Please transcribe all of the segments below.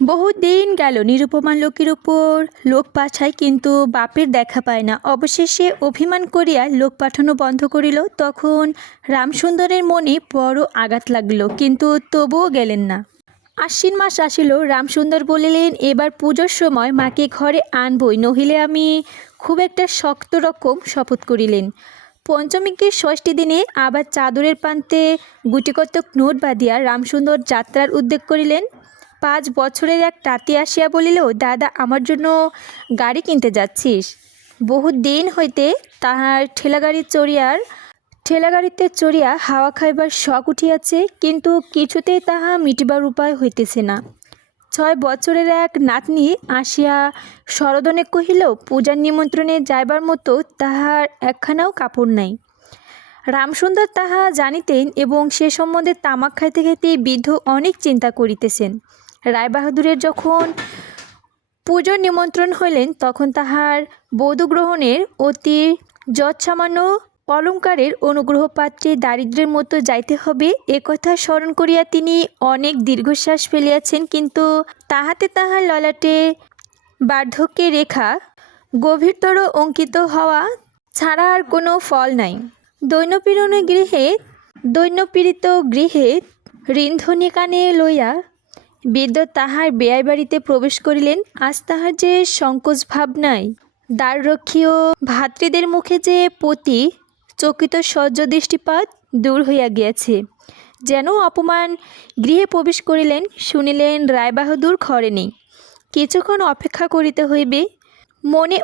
বহুদিন গেল নিরুপমা লোকের উপর লোক পাঠায়, কিন্তু বাপের দেখা পায় না। অবশেষে অভিমান করিয়া লোক পাঠানো বন্ধ করিল। তখন রামসুন্দরের মনে বড় আঘাত লাগিল, কিন্তু তবুও গেলেন না। আশ্বিন মাস আসিল। রামসুন্দর বলিলেন, এবার পুজোর সময় মাকে ঘরে আনবই, নহিলে আমি খুব একটা শক্ত রকম শপথ করিলেন। পঞ্চমীকে ষষ্ঠী দিনে আবার চাদরের প্রান্তে গুটিকতক নোট বাঁধিয়া রামসুন্দর যাত্রার উদ্যোগ করিলেন। 5 বছরের এক তাঁতি আসিয়া বলিল, দাদা, আমার জন্য গাড়ি কিনতে যাচ্ছিস? বহু দিন হইতে তাহার ঠেলাগাড়িতে চড়িয়া হাওয়া খাইবার শখ উঠিয়াছে, কিন্তু কিছুতেই তাহা মিটিবার উপায় হইতেছে না। 6 বছরের এক নাতনি আসিয়া সরোদনে কহিল, পূজার নিমন্ত্রণে যাইবার মতো তাহার একখানাও কাপড় নাই। রামসুন্দর তাহা জানিতেন এবং সে সম্বন্ধে তামাক খাইতে খাইতে বৃদ্ধ অনেক চিন্তা করিতেছেন। রায়বাহাদুরের যখন পুজোর নিমন্ত্রণ হইলেন, তখন তাহার বধূ গ্রহণের অতি যৎসামান্য অলঙ্কারের অনুগ্রহপাত্রে দারিদ্র্যের মতো যাইতে হবে, একথা স্মরণ করিয়া তিনি অনেক দীর্ঘশ্বাস ফেলিয়াছেন, কিন্তু তাহাতে তাহার ললাটে বার্ধক্যের রেখা গভীরতর অঙ্কিত হওয়া ছাড়া আর কোনো ফল নাই। দৈন্যপীড়িত গৃহে ঋণধ্বনি কানে লইয়া বৃদ্ধ তাহার বেয়াই বাড়িতে প্রবেশ করিলেন। আজ তাহার যে সংকোচ ভাব নাই, দ্বাররক্ষী ও ভাতৃদের মুখে যে পতি চকিত সহ্য দৃষ্টিপাত দূর হইয়া গিয়াছে। যেন অপমান গৃহে প্রবেশ করিলেন, শুনিলেন রায়বাহাদুর ঘরে নেই। কিছুক্ষণ অপেক্ষা করিতে হইবে। মনে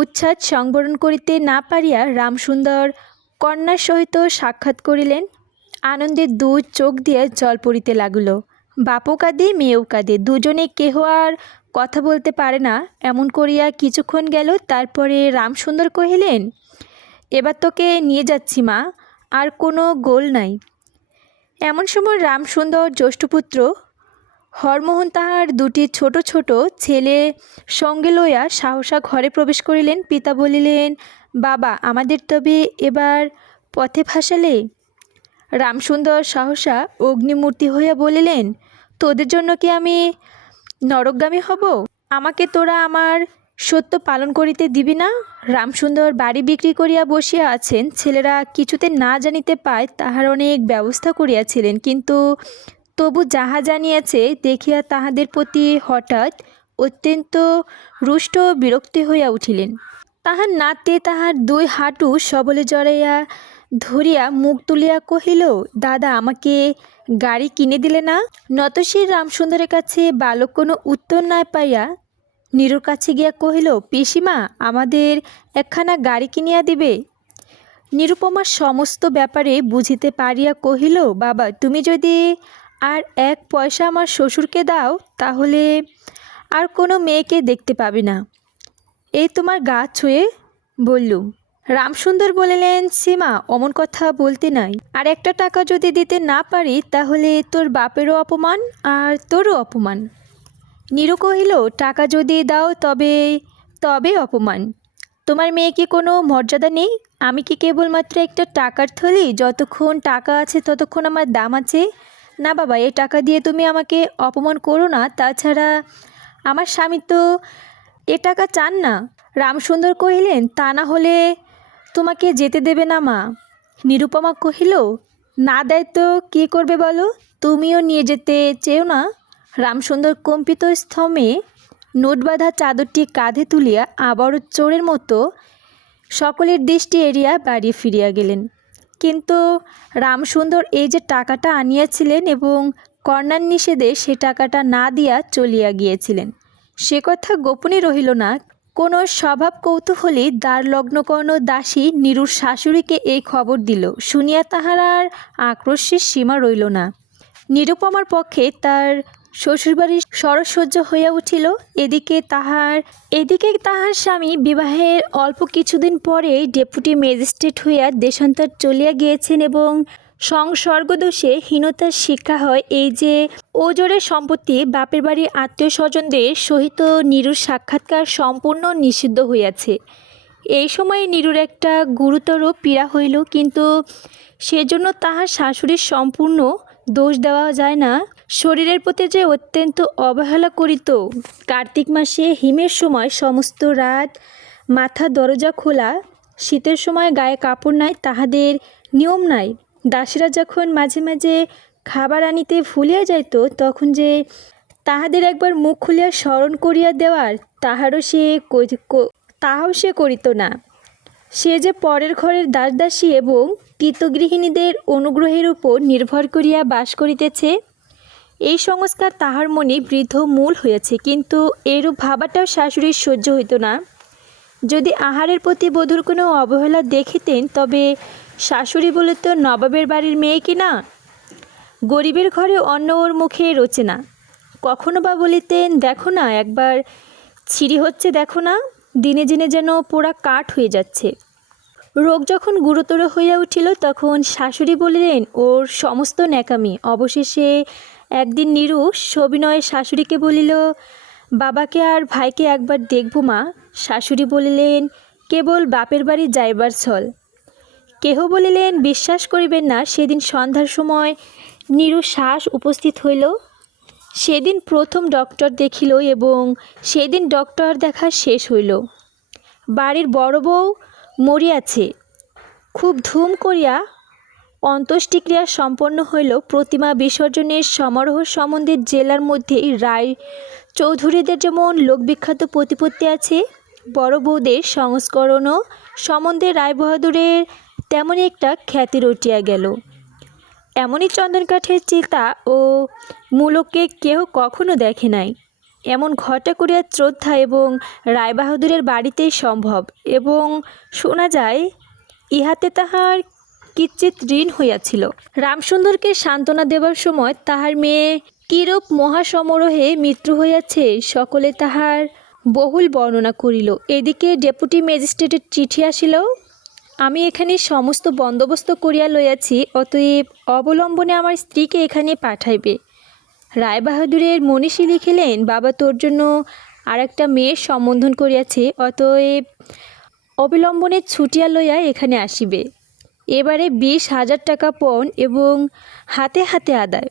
উচ্ছ্বাস সংবরণ করিতে না পারিয়া রামসুন্দর কন্যার সহিত সাক্ষাৎ করিলেন। আনন্দে দু চোখ দিয়ে জল পড়িতে লাগিল। বাপও কাঁদে, মেয়েও কাঁদে, দুজনে কেহ আর কথা বলতে পারে না। এমন করিয়া কিছুক্ষণ গেল। তারপরে রামসুন্দর কহিলেন, এবার তোকে নিয়ে যাচ্ছি মা, আর কোনো গোল নাই। এমন সময় রামসুন্দর জ্যেষ্ঠপুত্র হরমোহন তাহার দুটি ছোট ছোট ছেলে সঙ্গে লইয়া সাহসা ঘরে প্রবেশ করিলেন। পিতা বলিলেন, বাবা, আমাদের তবে এবার পথে ফাঁসালে? রামসুন্দর সহসা অগ্নিমূর্তি হইয়া বলিলেন, তোদের জন্য কি আমি নরকগামী হব? আমাকে তোরা আমার সত্য পালন করিতে দিবি না? রামসুন্দর বাড়ি বিক্রি করিয়া বসিয়া আছেন। ছেলেরা কিছুতে না জানিতে পায় তাহার অনেক ব্যবস্থা করিয়াছিলেন, কিন্তু তবু যাহা জানিয়াছে দেখিয়া তাহাদের প্রতি হঠাৎ অত্যন্ত রুষ্ট ও বিরক্তি হইয়া উঠিলেন। তাহার নাতে তাহার 2 হাঁটু সবলে জড়াইয়া ধরিয়া মুখ তুলিয়া কহিল, দাদা, আমাকে গাড়ি কিনে দিলে না? নতশির রামসুন্দরের কাছে বালক কোনো উত্তর না পাইয়া নীরুর কাছে গিয়া কহিল, পিসিমা, আমাদের একখানা গাড়ি কিনিয়া দিবে? নিরুপমার সমস্ত ব্যাপারে বুঝিতে পারিয়া কহিল, বাবা, তুমি যদি আর 1 পয়সা আমার শ্বশুরকে দাও, তাহলে আর কোনো মেয়েকে দেখতে পাবে না। এই তোমার গা ছুঁয়ে বললুম। রামসুন্দর বলিলেন, সীমা, অমন কথা বলতে নাই। আর 1টা টাকা যদি দিতে না পারি, তাহলে তোর বাপেরও অপমান আর তোরও অপমান। নীরু কহিল, টাকা যদি দাও তবে অপমান? তোমার মেয়ে কি কোনো মর্যাদা নেই? আমি কি কেবলমাত্র একটা টাকার থলি? যতক্ষণ টাকা আছে ততক্ষণ আমার দাম আছে। না বাবা, এই টাকা দিয়ে তুমি আমাকে অপমান করো না। তাছাড়া আমার স্বামী তো এ টাকা চান না। রামসুন্দর কহিলেন, তা না হলে তোমাকে যেতে দেবে না মা? নিরুপমা কহিল, না দেয় তো কী করবে বলো? তুমিও নিয়ে যেতে চেও না? রামসুন্দর কম্পিত স্তম্ভে নোটবাঁধা চাদরটি কাঁধে তুলিয়া আবারও চোরের মতো সকলের দৃষ্টি এড়িয়া বাড়ি ফিরিয়া গেলেন। কিন্তু রামসুন্দর এই যে টাকাটা আনিয়াছিলেন এবং কর্ণার নিষেধে সে টাকাটা না দিয়া চলিয়া গিয়েছিলেন, সে কথা গোপনে রহিল না। কোনো স্বভাব কৌতূহলী দ্বারলগ্নকর্ণ দাসী নীরুর শাশুড়িকে এই খবর দিল। শুনিয়া তাহার আর আক্রোশের সীমা রইল না। নিরুপমার পক্ষে তার শ্বশুরবাড়ি সরসহ্য হইয়া উঠিল। এদিকে তাহার স্বামী বিবাহের অল্প কিছুদিন পরেই ডেপুটি ম্যাজিস্ট্রেট হইয়া দেশান্তর চলিয়া গিয়েছেন এবং সংসর্গদোষে হীনতার শিক্ষা হয় এই যে ওজোরের সম্পত্তি বাপের বাড়ির আত্মীয় স্বজনদের সহিত নীরুর সাক্ষাৎকার সম্পূর্ণ নিষিদ্ধ হইয়াছে। এই সময়ে নীরুর একটা গুরুতর পীড়া হইল, কিন্তু সেজন্য তাহার শাশুড়ির সম্পূর্ণ দোষ দেওয়া যায় না। শরীরের প্রতি যে অত্যন্ত অবহেলা করিত। কার্তিক মাসে হিমের সময় সমস্ত রাত মাথা দরজা খোলা, শীতের সময় গায়ে কাপড় নাই, তাহাদের নিয়ম নাই। দাসীরা যখন মাঝে মাঝে খাবার আনিতে ভুলিয়া যাইত, তখন যে তাহাদের একবার মুখ খুলিয়া স্মরণ করিয়া দেওয়ার তাহাও সে করিত না। সে যে পরের ঘরের দাসদাসী এবং কৃতগৃহিণীদের অনুগ্রহের উপর নির্ভর করিয়া বাস করিতেছে, এই সংস্কার তাহার মনে বৃদ্ধ মূল হইয়াছে। কিন্তু এরূপ ভাবাটাও শাশুড়ির সহ্য হইত না। যদি আহারের প্রতি বধূর কোনো অবহেলা দেখিতেন, তবে শাশুড়ি বলিত, নবাবের বাড়ির মেয়ে কি না, গরিবের ঘরে অন্ন ওর মুখে রোচে না। কখনো বা বলিতেন, দেখো না একবার ছিঁড়ি হচ্ছে, দেখো না, দিনে দিনে যেন পোড়া কাঠ হয়ে যাচ্ছে। রোগ যখন গুরুতর হইয়া উঠিল, তখন শাশুড়ি বলিলেন, ওর সমস্ত ন্যাকামি। অবশেষে একদিন নীরু সবিনয়ে শাশুড়িকে বলিল, বাবাকে আর ভাইকে একবার দেখব মা। শাশুড়ি বলিলেন, কেবল বাপের বাড়ি যাইবার ছল। কেহ বলিলেন, বিশ্বাস করিবেন না, সেদিন সন্ধ্যার সময় নীরু শ্বাস উপস্থিত হইল। সেদিন প্রথম ডক্টর দেখিল এবং সেদিন ডক্টর দেখা শেষ হইল। বাড়ির বড় বউ মরিয়াছে। খুব ধুম করিয়া অন্ত্যেষ্টিক্রিয়া সম্পন্ন হইল। প্রতিমা বিসর্জনের সমারোহ সম্বন্ধে জেলার মধ্যে রায় চৌধুরীদের যেমন লোকবিখ্যাত প্রতিপত্তি আছে, বড় বউদের সংস্করণও সম্বন্ধে রায়বাহাদুরের তেমনই একটা খ্যাতি রটিয়া গেল। এমনই চন্দনকাঠের চিতা ও মূলকে কেহ কখনো দেখে নাই। এমন ঘটা করিয়া শ্রদ্ধা এবং রায়বাহাদুরের বাড়িতেই সম্ভব, এবং শোনা যায় ইহাতে তাহার কিঞ্চিৎ ঋণ হইয়াছিল। রামসুন্দরকে সান্ত্বনা দেবার সময় তাহার মেয়ে কিরূপ মহাসমারোহে মৃত্যু হইয়াছে, সকলে তাহার বহুল বর্ণনা করিল। এদিকে ডেপুটি ম্যাজিস্ট্রেটের চিঠি আসিল। আমি এখানে সমস্ত বন্দোবস্ত করিয়া লইয়াছি, অতএব অবলম্বনে আমার স্ত্রীকে এখানে পাঠাইবে। রায়বাহাদুরের মনীষী লিখিলেন, বাবা তোর জন্য আর একটা মেয়ের সম্বোধন করিয়াছে, অতএব অবিলম্বনে ছুটিয়া লইয়া এখানে আসিবে। এবারে 20,000 টাকা পণ এবং হাতে হাতে আদায়।